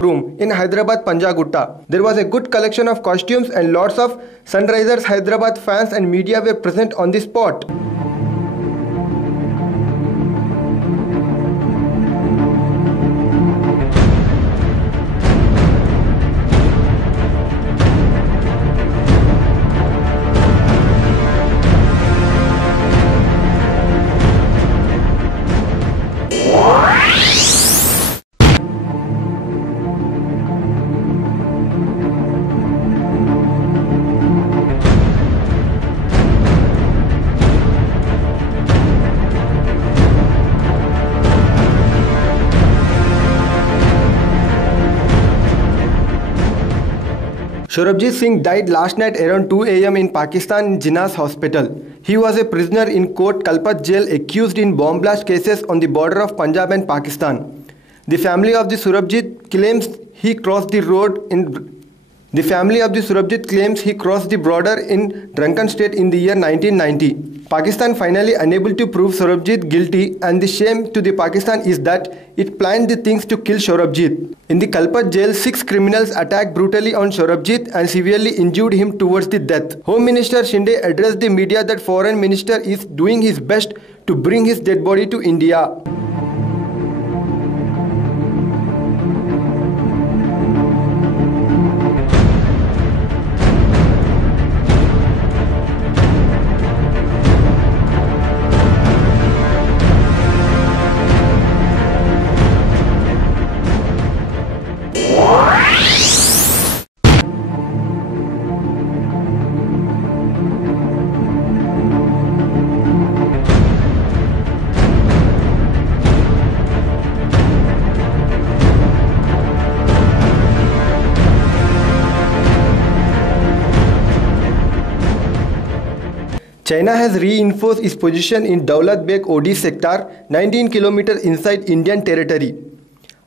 room in Hyderabad Panjagutta. There was a good collection of costumes and lots of Sunrisers Hyderabad fans and media were present on the spot. Saurabhjit Singh died last night around 2 a.m. in Pakistan in Jinnah's hospital. He was a prisoner in Kot Kalpat jail accused in bomb blast cases on the border of Punjab and Pakistan. The family of the Saurabhjit claims he crossed the border in drunken state in the year 1990. Pakistan finally unable to prove Saurabhjit guilty, and the shame to the Pakistan is that it planned the things to kill Saurabhjit. In the Kalpat jail, 6 criminals attacked brutally on Saurabhjit and severely injured him towards the death. Home Minister Shinde addressed the media that Foreign Minister is doing his best to bring his dead body to India. China has reinforced its position in Daulat Beg Odi sector, 19 km inside Indian territory.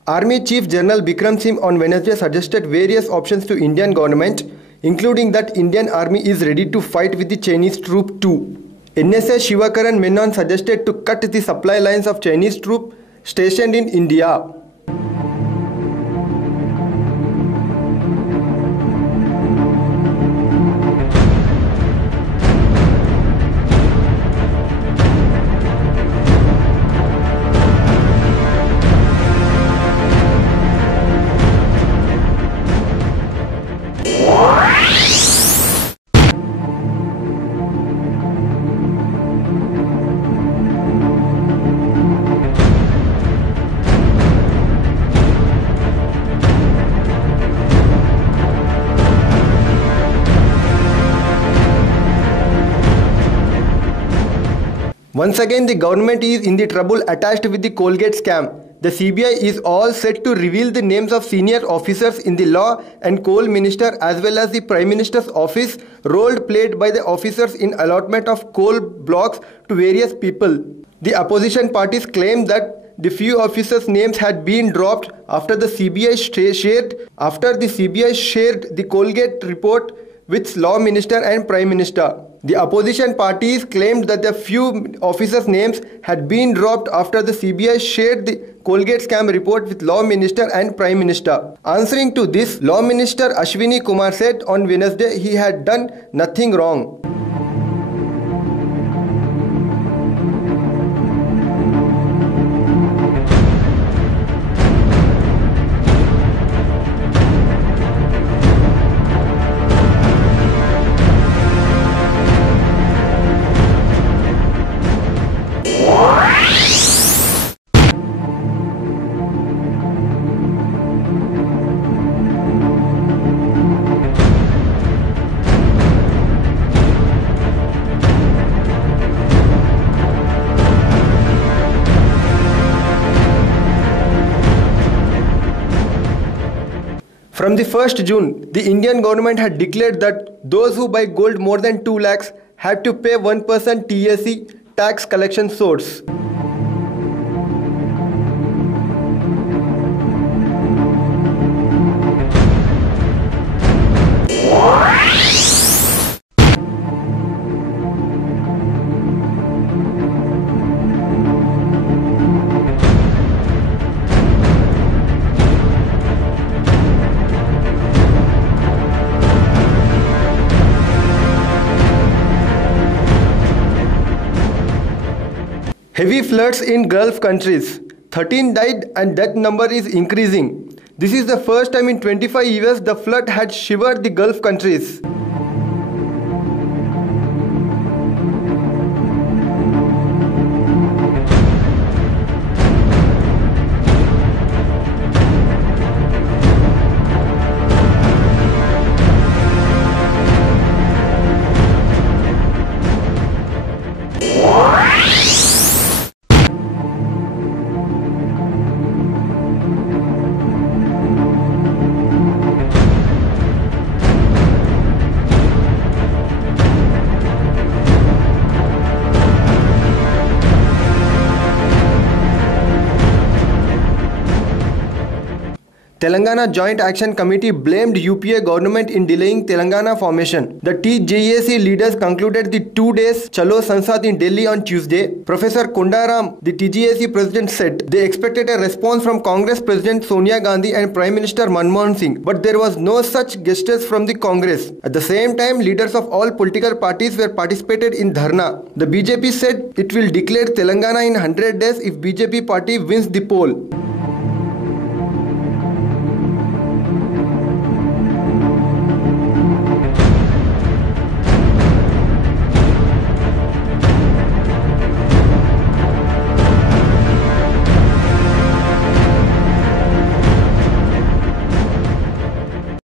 Army Chief General Bikram Singh on Wednesday suggested various options to Indian government, including that Indian Army is ready to fight with the Chinese troop too. NSA Shivakaran Menon suggested to cut the supply lines of Chinese troops stationed in India. Once again, the government is in the trouble attached with the Colgate scam. The CBI is all set to reveal the names of senior officers in the Law and Coal Minister as well as the Prime Minister's office, role played by the officers in allotment of coal blocks to various people. The opposition parties claim that the few officers' names had been dropped after the CBI shared the Colgate report with Law Minister and Prime Minister. The opposition parties claimed that the few officers' names had been dropped after the CBI shared the Colgate scam report with Law Minister and Prime Minister. Answering to this, Law Minister Ashwini Kumar said on Wednesday he had done nothing wrong. From the 1st June, the Indian government had declared that those who buy gold more than 2 lakhs had to pay 1% TSE tax collection source. Heavy floods in Gulf countries. 13 died and that number is increasing. This is the first time in 25 years the flood had shivered the Gulf countries. Telangana Joint Action Committee blamed UPA government in delaying Telangana formation. The TJAC leaders concluded the 2 days Chalo Sansad in Delhi on Tuesday. Professor Kondaram, the TJAC president, said they expected a response from Congress President Sonia Gandhi and Prime Minister Manmohan Singh, but there was no such gestures from the Congress. At the same time, leaders of all political parties were participated in dharna. The BJP said it will declare Telangana in 100 days if BJP party wins the poll.